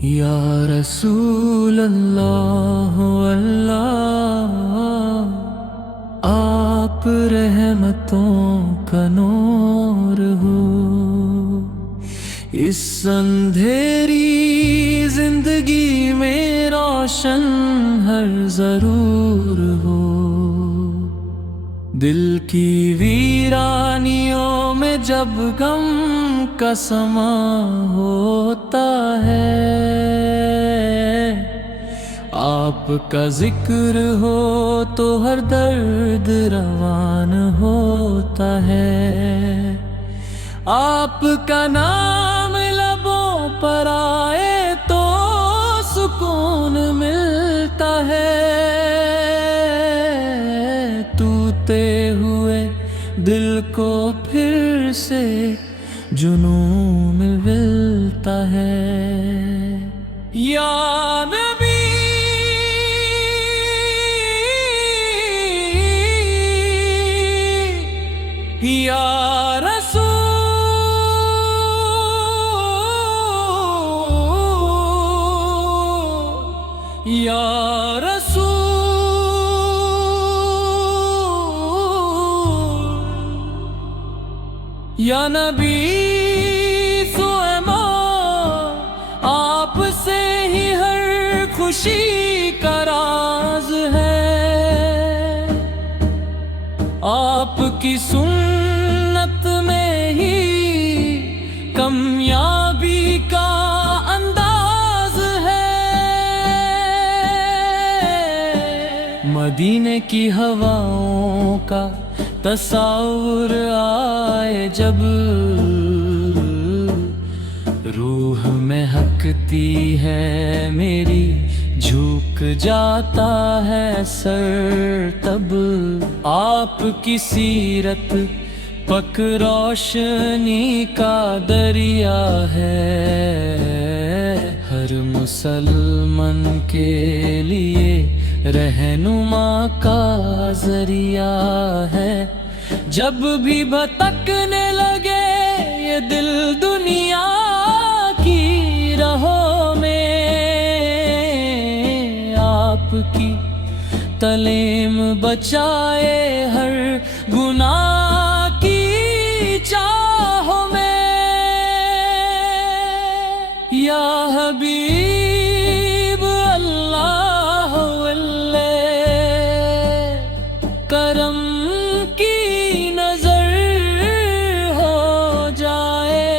یا رسول اللہ اللہ، آپ رحمتوں کا نور ہو، اس اندھیری زندگی میں روشن ہر ضرور ہو، دل کی ویرانیوں میں جب غم کا سما ہوتا ہے، آپ کا ذکر ہو تو ہر درد روان ہوتا ہے، آپ کا نام لبوں پر آئے تو سکون ملتا ہے، ٹوٹے ہوئے دل کو پھر سے جنون ملتا ہے۔ یا نبی یا رسول یا رسول، یا نبی آپ سے ہی ہر خوشی کا راز ہے، آپ کی سنت میں ہی کامیابی کا انداز ہے، مدینے کی ہواؤں کا تصور آئے جب، روح مہکتی ہے میری، جھک جاتا ہے سر تب، آپ کی سیرت پک روشنی کا دریا ہے، ہر مسلمان کے لیے رہنما کا ذریعہ ہے، جب بھی بھٹکنے لگے یہ دل دنیا کی راہوں میں، آپ کی تعلیم بچائے ہر گناہ کی چاہوں میں، یا حبیب اللہ کرم کی نظر ہو جائے،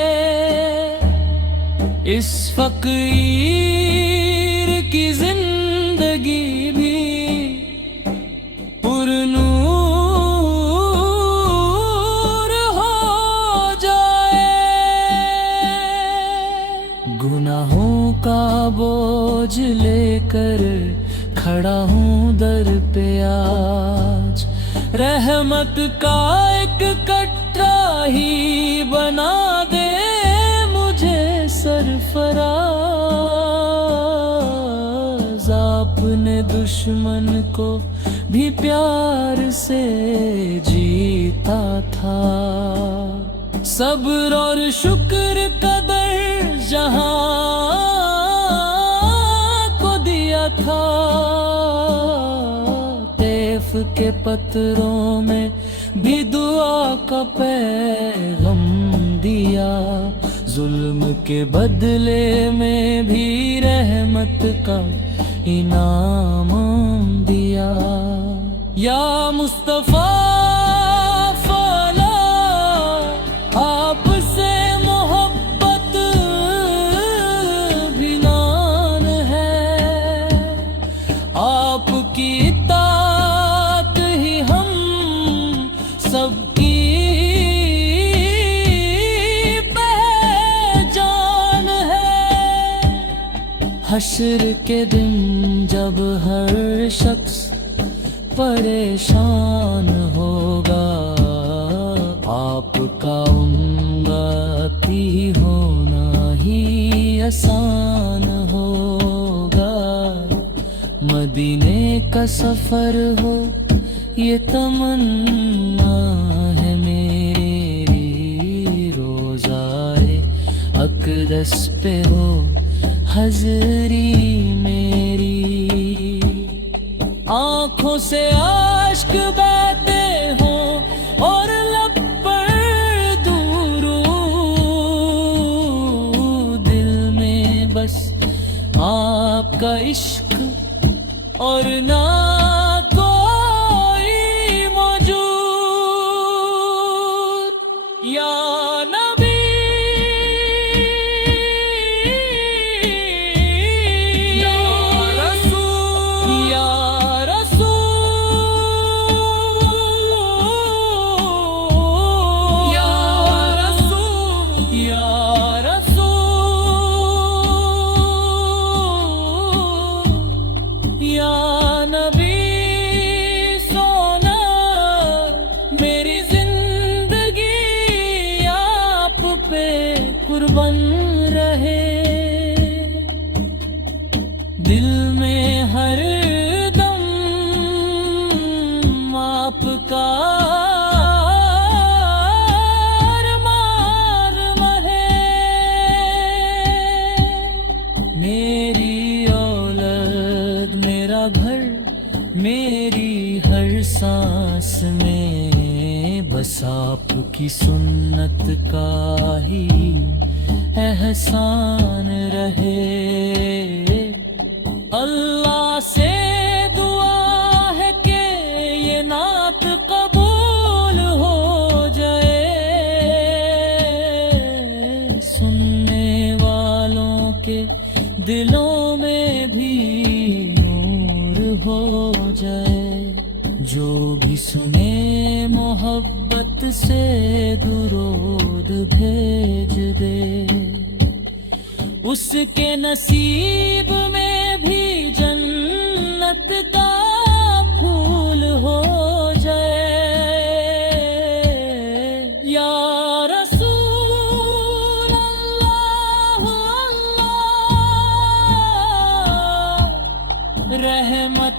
اس فقیر کی زندگی بھی پر نور ہو جائے، گناہوں کا بوجھ لے کر کھڑا ہوں در پہ آج، رحمت کا ایک کٹرا ہی بنا دے مجھے سرفراز، اپنے دشمن کو بھی پیار سے جیتا تھا، صبر اور شکر کا در جہاں کو دیا تھا، طیف کے پتھروں میں بھی دعا کا پیغام دیا، ظلم کے بدلے میں بھی رحمت کا انعام دیا، یا مصطفیٰ آپ سے محبت بھی نان ہے، آپ کی اطاعت ہی ہم سب کی پہچان ہے، حشر کے دن جب ہر شخص پریشان ہوگا، آپ کا امتی ہونا ہی آسان ہوگا، مدینے کا سفر ہو یہ تمنا ہے میری، روزہ اقدس پہ ہو حضری میری، آنکھوں سے اشک بہتے ہوں اور لب پر درود، دل میں بس آپ کا عشق اور نہ کوئی موجود۔ یا نبی، یا رسول، یا رسول، یا رسول، یا رسول، یا نبی سونا، میری زندگی آپ پہ قربان رہے، دل میں ہر دم آپ کا ارمان رہے، میری اولاد میرا گھر، میری ہر سانس میں بس آپ کی سنت کا ہی احسان رہے۔ اللہ سے دعا ہے کہ یہ نعت قبول ہو جائے، سننے والوں کے دلوں میں بھی نور ہو جائے، جو بھی سنے محبت سے درود بھیج دے، اس کے نصیب میں بھی جنت کا پھول ہو جائے۔ یا رسول اللہ، اللہ رحمت